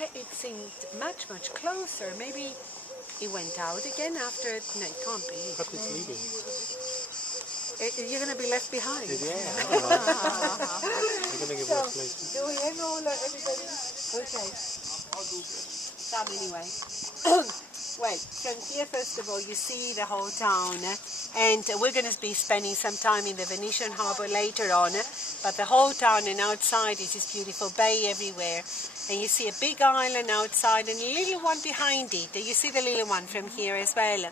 it seemed much closer. Maybe it went out again after. No, it can't be. Look, it's leaving. You're going to be left behind. Yeah, I don't know. I'm going to give it a place. Do we have all everybody? Okay. Some anyway. Well, from here, first of all, you see the whole town, and we're going to be spending some time in the Venetian harbour later on, but the whole town and outside is this beautiful bay everywhere, and you see a big island outside and a little one behind it. You see the little one from here as well.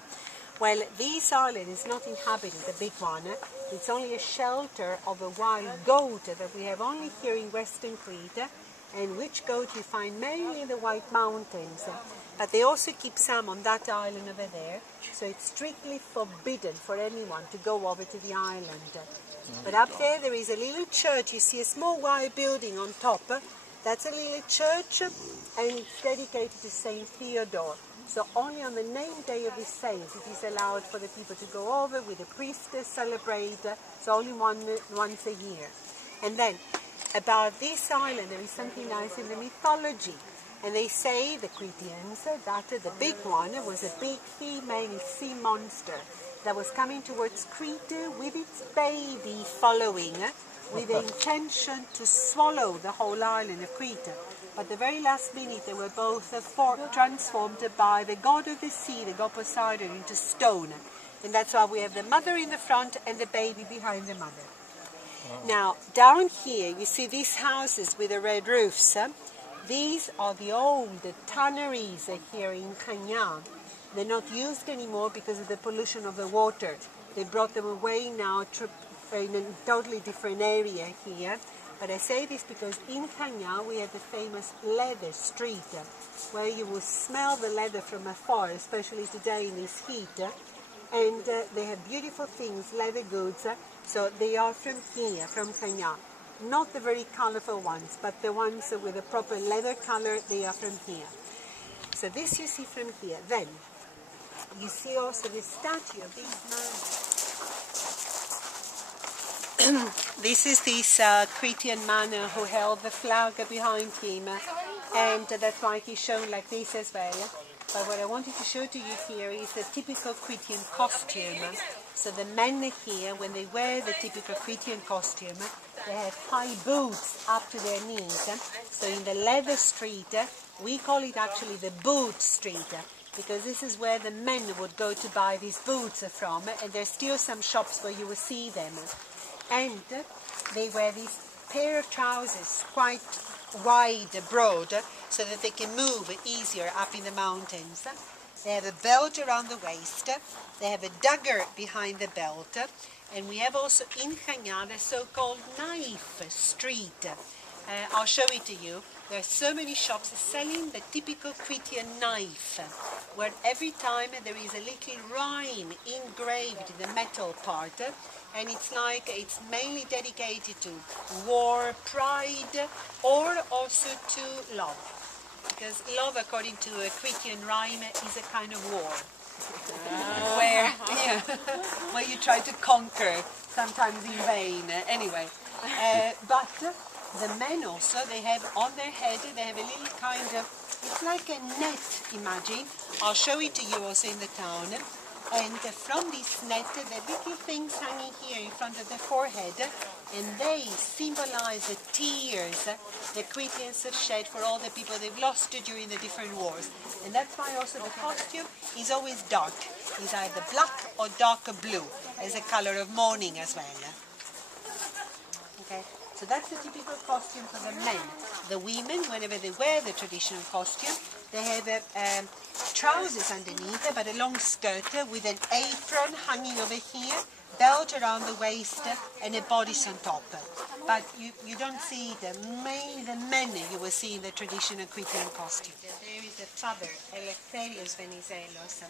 Well, this island is not inhabited, the big one. It's only a shelter of a wild goat that we have only here in Western Crete, and which goat you find mainly in the White Mountains. But they also keep some on that island over there, so it's strictly forbidden for anyone to go over to the island. But up there is a little church. You see a small white building on top. That's a little church, and it's dedicated to Saint Theodore. So only on the name day of his saint it is allowed for the people to go over with a priest to celebrate. So only once a year. And then about this island there is something nice in the mythology. And they say, the Cretians, that the big one was a big female sea monster that was coming towards Crete with its baby following, with the intention to swallow the whole island of Crete. But the very last minute they were both transformed by the god of the sea, the god Poseidon, into stone. And that's why we have the mother in the front and the baby behind the mother. Now, down here you see these houses with the red roofs. These are the old tanneries here in Cagnan. They're not used anymore because of the pollution of the water. They brought them away now in a totally different area here. But I say this because in Cagnan we have the famous leather street, where you will smell the leather from afar, especially today in this heat. And they have beautiful things, leather goods. So they are from here, from Cagnan. Not the very colorful ones, but the ones with a proper leather color, they are from here. So this you see from here. Then you see also the statue of this man. This is this Cretan man who held the flag behind him, and that's why he's shown like this as well. But what I wanted to show to you here is the typical Cretan costume. So the men here, when they wear the typical Cretan costume, they have high boots up to their knees. So in the leather street, we call it actually the boot street, because this is where the men would go to buy these boots from, and there's still some shops where you will see them. And they wear these pair of trousers, quite wide, broad, so that they can move easier up in the mountains. They have a belt around the waist, they have a dagger behind the belt, and we have also in Cagnan the so-called knife street. I'll show it to you. There are so many shops selling the typical Cretan knife, where every time there is a little rhyme engraved in the metal part, and it's mainly dedicated to war, pride, or also to love. Because love, according to a Cretan rhyme, is a kind of war. Where you try to conquer, sometimes in vain. Anyway, but the men also, they have on their head, they have a little kind of, it's like a net, imagine. I'll show it to you also in the town. And from this net, there are little things hanging here in front of the forehead, and they symbolize the tears the Cretans have shed for all the people they've lost during the different wars. And that's why also the costume is always dark. It's either black or dark blue, as a color of mourning as well. Okay, so that's the typical costume for the men. The women, whenever they wear the traditional costume, they have trousers underneath, but a long skirt with an apron hanging over here, belt around the waist, and a bodice on top. But you don't see it. Mainly the men you will see in the traditional Cretan costume. There is the father, Eleftherios Venizelos.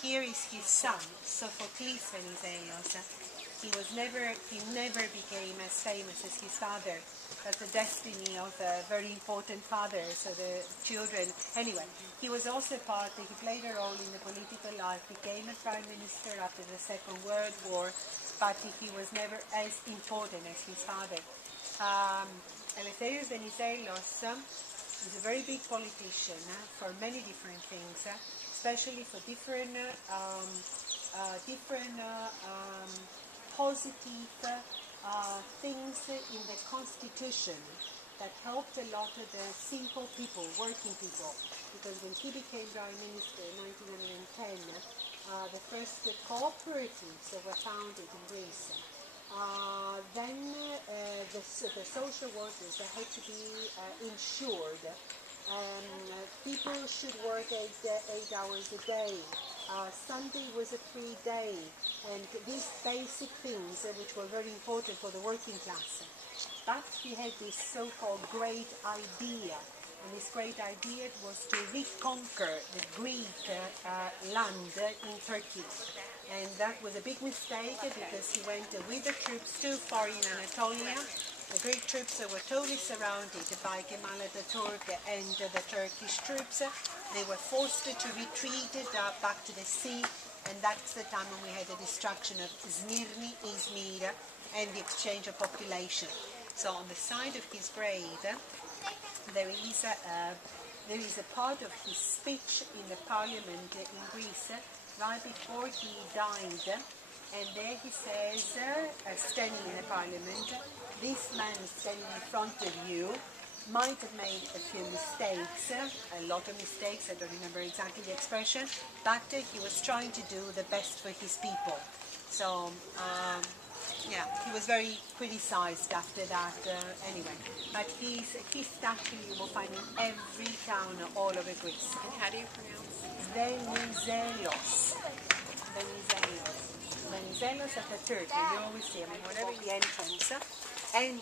Here is his son, Sophocles Venizelos. He never became as famous as his father. That's the destiny of a very important father, so the children. Anyway, he was also he played a role in the political life, became a prime minister after the Second World War, but he was never as important as his father. Eleftherios Venizelos He's a very big politician for many different things, especially for different positive things in the constitution that helped a lot of the simple people, working people. Because when he became Prime Minister in 1910, the first cooperatives were founded in Greece. Then the social workers had to be insured. People should work 8 hours a day. Sunday was a free day. And these basic things which were very important for the working class. But he had this so-called great idea. And his great idea was to reconquer the Greek land in Turkey. And that was a big mistake because he went with the troops too far in Anatolia. The Greek troops were totally surrounded by Kemal Atatürk and the Turkish troops. They were forced to retreat back to the sea, and that's the time when we had the destruction of Smyrna, Izmir, and the exchange of population. So on the side of his grave, there is a part of his speech in the parliament in Greece right before he died, and there he says, standing in the parliament, this man standing in front of you might have made a few mistakes, a lot of mistakes, I don't remember exactly the expression, but he was trying to do the best for his people. So, yeah, he was very criticized after that anyway. But his statue you will find in every town all over Greece. And how do you pronounce? Venizelos. Venizelos. Venizelos at the Turkey, you always see, I mean, whatever the entrance. And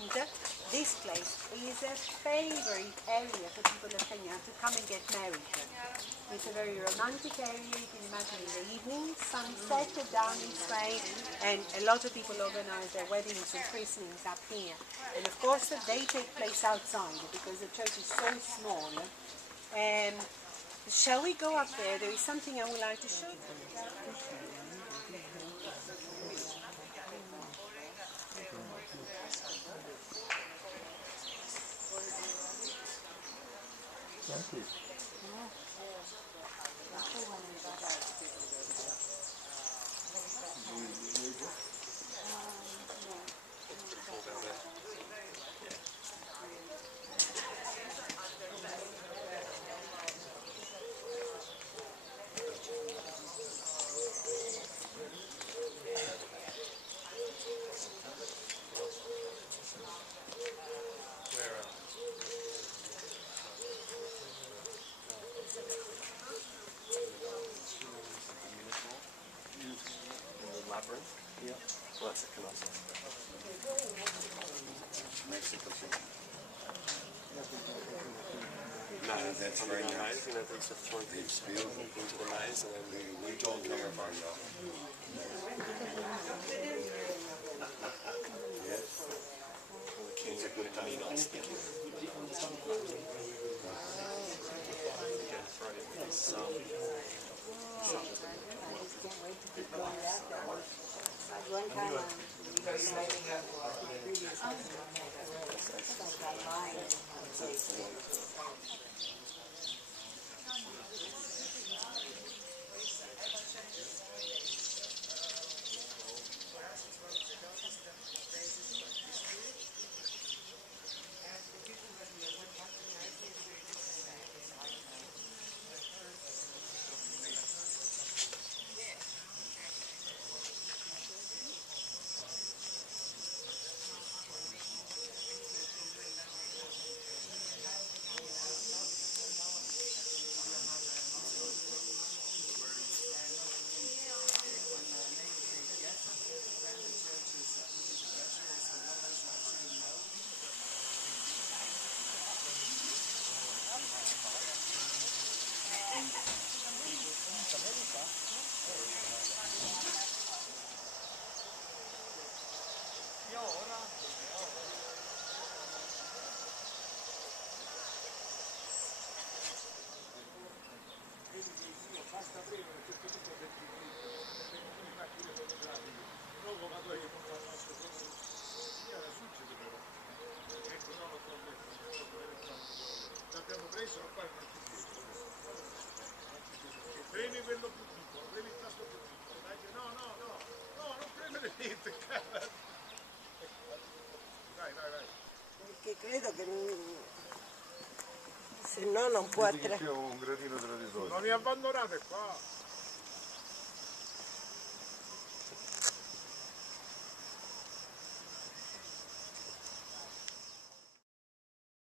this place is a favorite area for people of Kenya to come and get married. It's a very romantic area, you can imagine in the evening, sunset down this way, and a lot of people organize their weddings and christenings up here. And of course they take place outside because the church is so small. Shall we go up there? There is something I would like to show you. Yeah. Well, that's a Colossus. Mexico City. No, that's very nice. You know, there's a throw it's beautiful into the maze, and then we don't care about that. Yes. Well, the kings are good at me not speaking. Premi quello più piccolo, premi il tasto più piccolo, dai che no, non premere niente, cara. Vai. Perché credo che se no non può Non mi abbandonate qua.